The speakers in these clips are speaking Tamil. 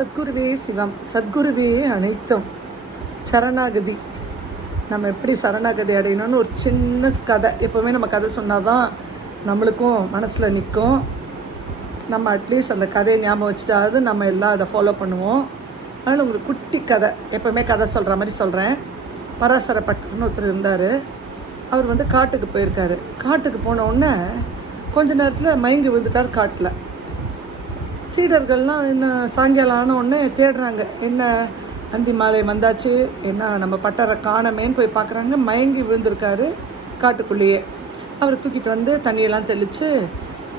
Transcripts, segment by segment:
சத்குருவே சிவம், சத்குருவே அனைத்தும். சரணாகதி. நம்ம எப்படி சரணாகதி அடையணும்னு ஒரு சின்ன கதை. எப்போவுமே நம்ம கதை சொன்னால் தான் நம்மளுக்கும் மனசில் நிற்கும். நம்ம அட்லீஸ்ட் அந்த கதையை ஞாபகம் வச்சுட்டாவது நம்ம எல்லாம் அதை ஃபாலோ பண்ணுவோம். அதனால் உங்களுக்கு குட்டி கதை, எப்போவுமே கதை சொல்கிற மாதிரி சொல்கிறேன். பராசரப்பட்டர்னு ஒருத்தர் இருந்தார். அவர் காட்டுக்கு போயிருக்காரு. காட்டுக்கு போன உடனே கொஞ்ச நேரத்தில் மயங்கி விழுந்துட்டார் காட்டில். சீடர்கள்லாம் என்ன சாயங்காலம் ஆன உடனே தேடுறாங்க, என்ன அந்தி மாலை வந்தாச்சு, என்ன நம்ம பட்டரை காணமேன்னு போய் பார்க்குறாங்க. மயங்கி விழுந்திருக்காரு காட்டுக்குள்ளேயே. அவரை தூக்கிட்டு வந்து தண்ணியெல்லாம் தெளித்து,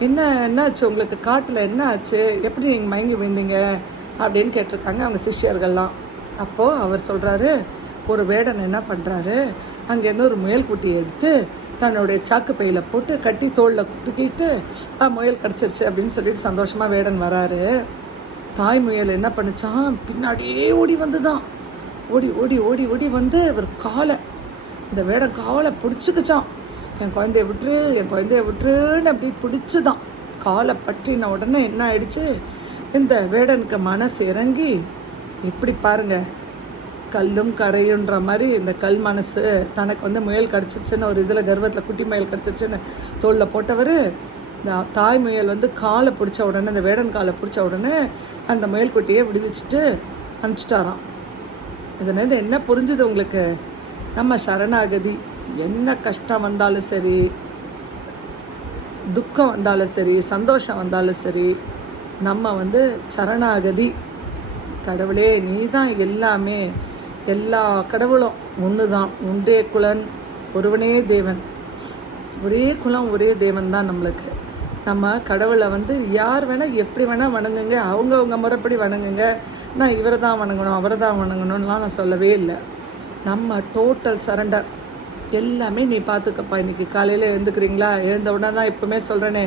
என்னாச்சு உங்களுக்கு, காட்டில் என்ன ஆச்சு, எப்படி நீங்கள் மயங்கி விழுந்தீங்க அப்படின்னு கேட்டிருக்காங்க அவங்க சிஷ்யர்கள்லாம். அப்போது அவர் சொல்கிறாரு, ஒரு வேடன் என்ன பண்ணுறாரு, அங்கேருந்து ஒரு முயல் குட்டியை எடுத்து தன்னுடைய சாக்கு பையில் போட்டு கட்டி தோளில் தூக்கிட்டு முயல் கிடச்சிருச்சு அப்படின்னு சொல்லிட்டு சந்தோஷமாக வேடன் வராரு. தாய் முயல் என்ன பண்ணிச்சான், பின்னாடியே ஓடி வந்துதான். ஓடி ஓடி ஓடி ஓடி வந்து இவர் காலை, இந்த வேடன் காலை பிடிச்சிக்கிச்சான். என் குழந்தைய விட்டுரு, என் குழந்தைய விட்டுருன்னு அப்படி பிடிச்சிதான். காலை பற்றின உடனே என்ன ஆயிடுச்சு, இந்த வேடனுக்கு மனசு இறங்கி, இப்படி பாருங்க, கல்லும் கரையுன்ற மாதிரி இந்த கல் மனசு தனக்கு முயல் கிடச்சிச்சுன்னு ஒரு இதில் கர்வத்தில் குட்டி முயல் கிடச்சிச்சுன்னு தோளில் போட்டவர், இந்த தாய் முயல் காலை பிடிச்ச உடனே, இந்த வேடன் காலை பிடிச்ச உடனே அந்த முயல் குட்டியை விடுவிச்சுட்டு அனுப்பிச்சிட்டாராம். இதுலேருந்து என்ன புரிஞ்சுது உங்களுக்கு, நம்ம சரணாகதி. என்ன கஷ்டம் வந்தாலும் சரி, துக்கம் வந்தாலும் சரி, சந்தோஷம் வந்தாலும் சரி, நம்ம சரணாகதி. கடவுளே நீ தான் எல்லாமே, எல்லா கடவுளும் ஒன்று தான், ஒன்றே குலன் ஒருவனே தேவன், ஒரே குலம் ஒரே தேவன் தான் நம்மளுக்கு. நம்ம கடவுளை யார் வேணால் எப்படி வேணால் வணங்குங்க, அவங்கவுங்க முறைப்படி வணங்குங்க. நான் இவரை தான் வணங்கணும் அவரை தான் வணங்கணும்லாம் நான் சொல்லவே இல்லை. நம்ம டோட்டல் சரண்டர். எல்லாமே நீ பார்த்துக்கப்பா. இன்றைக்கி காலையில் எழுந்துக்கிறீங்களா, எழுந்த உடனே தான் எப்போவுமே சொல்கிறேனே,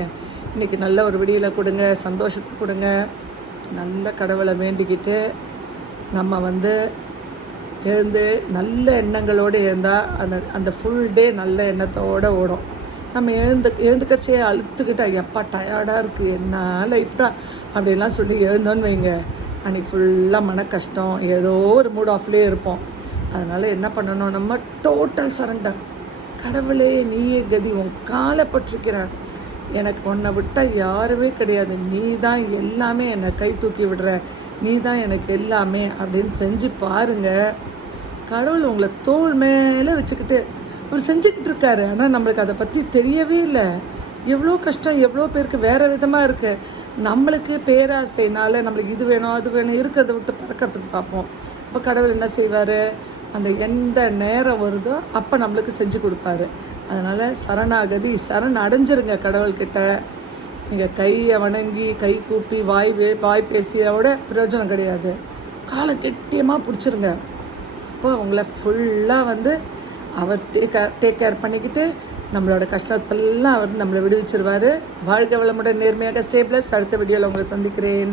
இன்றைக்கி நல்ல ஒரு விடியலை கொடுங்க, சந்தோஷத்தை கொடுங்க. நல்ல கடவுளை வேண்டிக்கிட்டு நம்ம எழுந்து நல்ல எண்ணங்களோடு எழுந்தால் அந்த ஃபுல் டே நல்ல எண்ணத்தோடு ஓடும். நம்ம எழுந்துக்கச்சே அழுத்துக்கிட்டா, எப்பா டயர்டாக இருக்குது, என்ன லைஃப்டா அப்படின்லாம் சொல்லி எழுந்தோன்னு வைங்க, அன்றைக்கி ஃபுல்லாக மன கஷ்டம், ஏதோ ஒரு மூட் ஆஃப்லேயே இருப்போம். அதனால் என்ன பண்ணணும், நம்ம டோட்டல் சரண்டர். கடவுளே நீயே கதி, உன் காலை பற்றிக்கிறேன், எனக்கு உன்னை விட்டால் யாருமே கிடையாது, நீ தான் எல்லாமே, என்னை கை தூக்கி விடுற, நீ தான் எனக்கு எல்லாமே அப்படின்னு செஞ்சு பாருங்கள். கடவுள் உங்களை தோள் மேலே வச்சுக்கிட்டு அவர் செஞ்சுக்கிட்டு இருக்காரு. ஆனால் நம்மளுக்கு அதை பற்றி தெரியவே இல்லை. எவ்வளோ கஷ்டம், எவ்வளோ பேருக்கு வேறு விதமாக இருக்குது. நம்மளுக்கு பேராசைனால நம்மளுக்கு இது வேணும் அது வேணும் இருக்கிறத விட்டு பறக்கிறதுக்கு பார்ப்போம். இப்போ கடவுள் என்ன செய்வார், அந்த எந்த நேரம் வருதோ அப்போ நம்மளுக்கு செஞ்சு கொடுப்பாரு. அதனால் சரணாகதி, அடைஞ்சிருங்க கடவுள்கிட்ட. நீங்கள் கையை வணங்கி கை கூப்பி வாய் பேசியோட பிரயோஜனம் கிடையாது. காலை கெட்டியமாக பிடிச்சிருங்க. அப்போ உங்களை ஃபுல்லாக அவர் டேக் கேர் பண்ணிக்கிட்டு நம்மளோட கஷ்டத்தெல்லாம் நம்மளை விடுவிச்சிருவார். வாழ்க வளமுடன், நேர்மையாக, ஸ்டே பிளஸ். அடுத்த வீடியோவில் உங்களை சந்திக்கிறேன்.